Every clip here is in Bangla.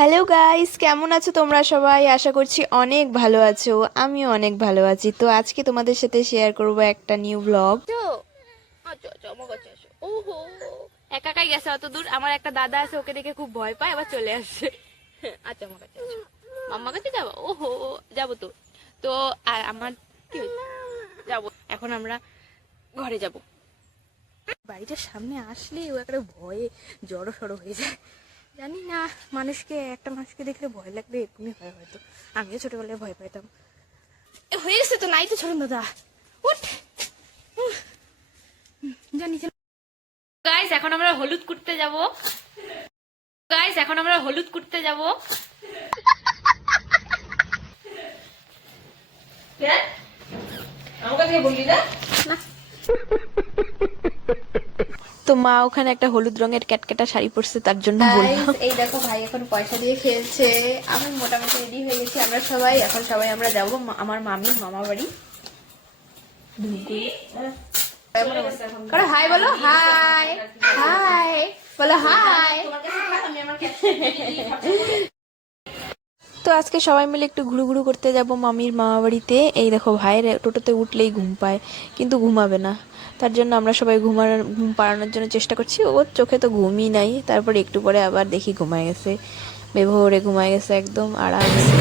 হ্যালো গাইস, কেমন আছো তোমরা সবাই? আশা করছি অনেক ভালো আছো। আমিও অনেক ভালো আছি। তো আজকে তোমাদের সাথে শেয়ার করব একটা নিউ ব্লগ। আচ্ছা আচ্ছা আমার কাছে আসো। ওহো, একা একাই গেছে অত দূর। আমার একটা দাদা আছে, ওকে দেখে খুব ভয় পায়, আবার চলে আসছে। আচ্ছা আমার কাছে আসো। মাম্মা কাছে যাবো? ওহো, যাবো তো। তো আর আমার কি হয়েছে? যাবো এখন আমরা ঘরে যাব। বাড়িটার সামনে আসলে ও একটা ভয়ে জড়ো সড়ো হয়ে যায়। জানি না, একটা মানুষকে দেখলে ভয় লাগলে এরকমই হয় হয়তো। আমিও ছোটবেলায় ভয় পাইতাম। হয়ে গেছে তো, নাই তো ছোট দাদা। উঠ, জানি। গাইস এখন আমরা হলুদ কুটতে যাব। তো মা ওখানে একটা হলুদ রঙের ক্যাটকেটা শাড়ি পরছে, তার জন্য বললাম। এই দেখো ভাই এখন পয়সা দিয়ে খেলছে। আমি মোটামুটি রেডি হয়ে গেছি। আমরা সবাই আমরা যাবো আমার মামির মামা বাড়ি। হাই বলো, হাই হাই বলো, হাই। তো আজকে সবাই মিলে একটু ঘুরু ঘুরু করতে যাব মামির মামা বাড়িতে। এই দেখো ভাইয়ের টোটোতে উঠলেই ঘুম পায়, কিন্তু ঘুমাবে না। তার জন্য আমরা সবাই ঘুম পাড়ানোর জন্য চেষ্টা করছি। ওর চোখে তো ঘুমই নাই। তারপর একটু পরে আবার দেখি ঘুমায় গেছে, বেভোরে ঘুমায় গেছে একদম আরামসে।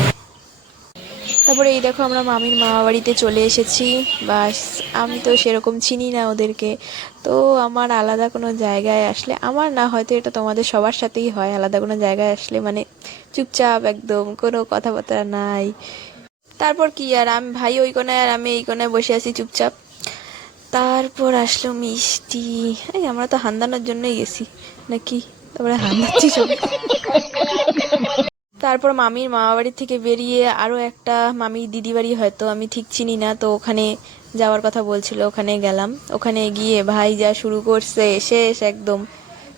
তারপরে এই দেখো আমরা মামির মামা বাড়িতে চলে এসেছি। বাস, আমি তো সেরকম চিনি না ওদেরকে। তো আমার আলাদা কোনো জায়গায় আসলে, আমার না, হয়তো এটা তোমাদের সবার সাথেই হয়, আলাদা কোনো জায়গায় আসলে মানে চুপচাপ একদম, কোনো কথাবার্তা নাই। তারপর কি আর, আমি ভাই ওই কোনায় আর আমি এই কোনায় বসে আছি চুপচাপ। তারপর আসলো মিষ্টি। এই আমরা তো হান্দানোর জন্যই গেছি নাকি? তারপরে হান্দাচ্ছি সব। তারপর মামির মামা বাড়ি থেকে বেরিয়ে আরও একটা মামির দিদি বাড়ি, হয়তো আমি ঠিক চিনি না, তো ওখানে যাওয়ার কথা বলছিল, ওখানে গেলাম। ওখানে গিয়ে ভাই যা শুরু করছে, শেষ একদম।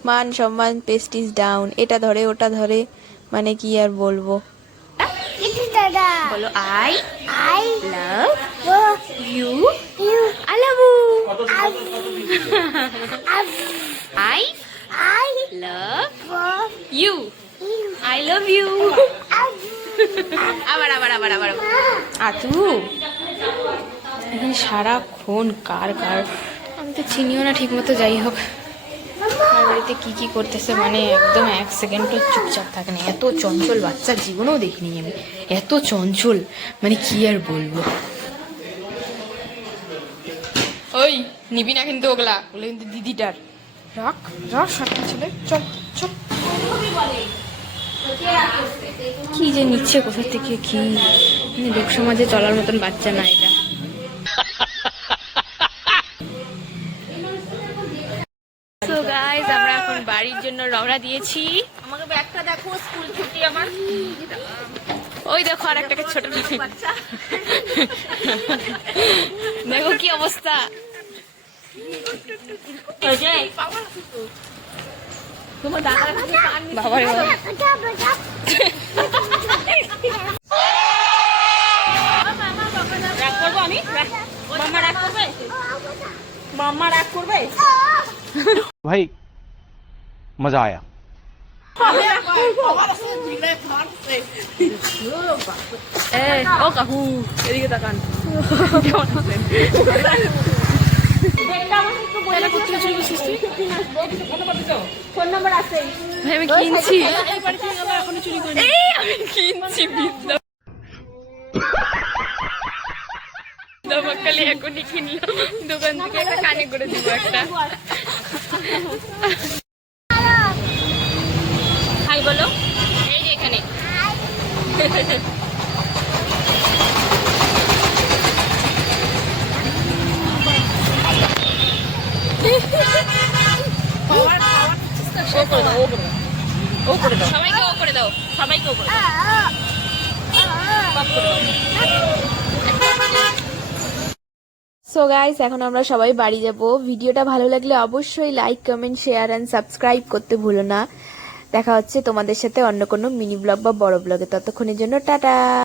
মান সম্মান পেস্টিস ডাউন, এটা ধরে ওটা ধরে, মানে কি আর বলবো। বলো I I love you. I love I I love you. I love you. আবার আবার আবার আবার আতু এখানে সারাক্ষণ কার কার, আমি তো চিনিও না ঠিক মতো। যাই হোক, আর বাড়িতে কি কি করতেছে, মানে একদম এক সেকেন্ডও চুপচাপ থাকে না। এত চঞ্চল বাচ্চার জীবনেও দেখিনি আমি, এত চঞ্চল, মানে কি আর বলবো। ওই নিবি না কিন্তু ওগুলা, ওগুলো কিন্তু দিদিটার। রাখ রাখ সাথে ছেলে, চল চল। কি যে নিচ্ছে কোথা থেকে কি, মানে লোক সমাজে চলার মতন বাচ্চা না এটা। সো গাইস, আমরা এখন বাড়ির জন্য রওনা দিয়েছি। আমাকে ব্যাগটা দেখো, স্কুল ছুটি আমার। ওই দেখো আর একটাকে ছোট বাচ্চা, দেখো কি অবস্থা। তোমার দাদা বাবা রে বাবা। রাগ করবো আমি? মাম্মা রাগ করবে? মাম্মা রাগ করবে? भाई मजा आया। ও কাকু এদিকে তাকান। ফোন নাম্বার আছে? আমি কিনছি, আমি কিনছি দবাকালি এখনই কিনলাম দোকান থেকে। একটা কানে করে দিব একটা। হাই বলো, এই যে এখানে। সবাইকে ও করে দাও, সবাইকে ও করে দাও। সো গাইস, এখন আমরা সবাই বাড়ি যাব। ভিডিওটা ভালো লাগলে অবশ্যই like, comment, share and subscribe করতে ভুলো না। দেখা হচ্ছে তোমাদের সাথে অন্য কোনো মিনি ব্লগ বা বড় ব্লগে। ততক্ষণের জন্য টাটা।